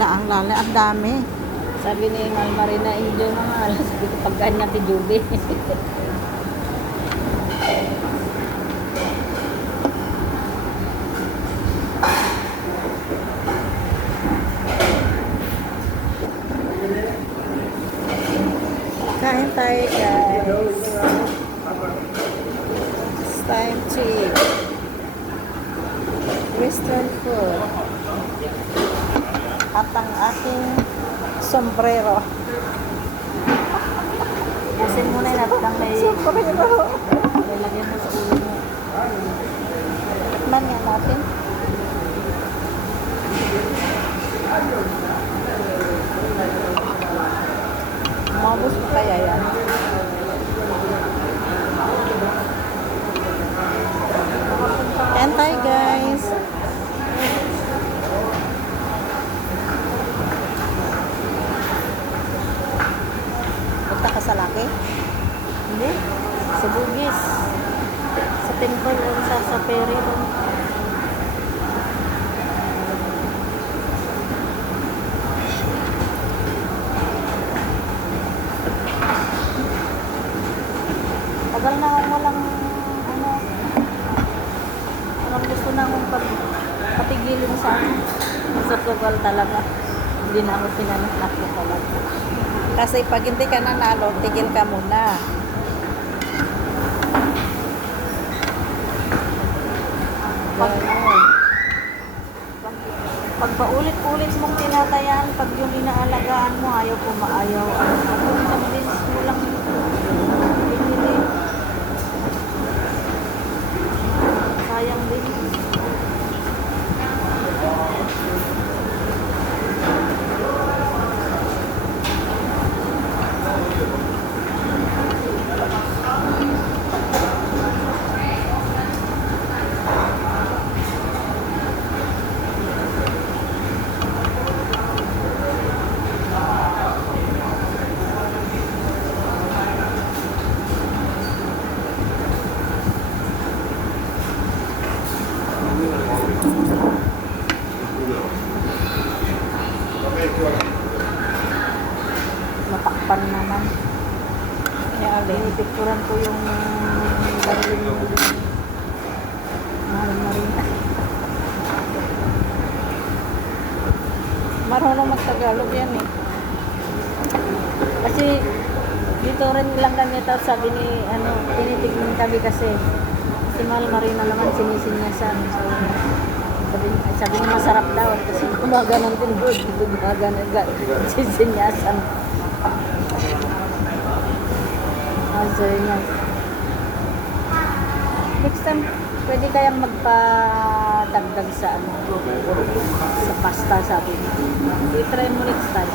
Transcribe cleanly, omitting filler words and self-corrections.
Laang lala, ang dami. Sabi ni Mal Marina, enjoy na mahal. Sabi ko, pagkaan niya ti Juby. Kain tayo guys. It's time to eat. Restaurant food. At ang aking sombrero. Kasi muna yung natang may... Sombrero. Lagyan mo sa ulo mo. Tikman nga natin. Maubos mo kaya yan? Kain tayo guys. Punta ka sa laki? Hindi. Sa Bugis. Sa temple o sa ferry doon. Tagal na ako walang walang gusto na akong patigilin sa tugal talaga. Hindi na ako pinananak ko talaga. Kasi pag hindi ka nanalo, tigil ka muna. Pag paulit-ulit mong tinatayan, pag yung inaalagaan mo, ayaw pumaayaw. Ano, isang beses mo lang pinili. Sayang din. Matakpan naman. Kaya alin. Pinipicturan ko yung galing Mahal Marina. Marunong mag-Tagalog yan eh. Kasi dito rin lang ganito, sabi ni tinitignan kami kasi si Mahal Marina naman sinisinyasan. So, sabi niya masarap daw kasi gumaganon din doon. Gumaganon sisinyasan. Very nice. Next time, pwede kayang magpadagdag sa sa pasta, sabi niya. I-try mo next time.